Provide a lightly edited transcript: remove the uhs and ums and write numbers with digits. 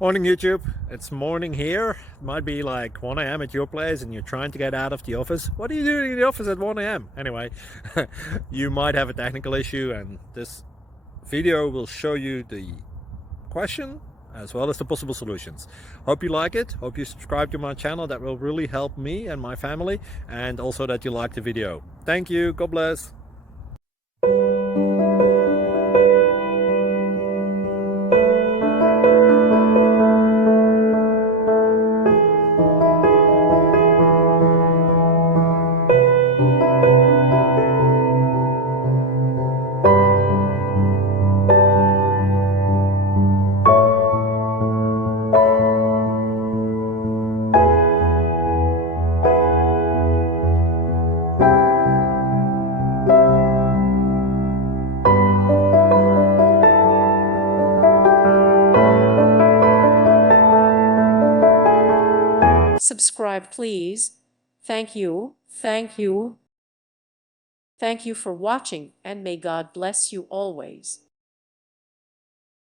Morning YouTube, it's morning here. It might be like 1 a.m. at your place and you're trying to get out of the office. What are you doing in the office at 1 a.m.? Anyway, you might have a technical issue and this video will show you the question as well as the possible solutions. Hope you like it, hope you subscribe to my channel. That will really help me and my family, and also that you like the video. Thank you, God bless. Subscribe, please. Thank you. Thank you. Thank you for watching, and may God bless you always.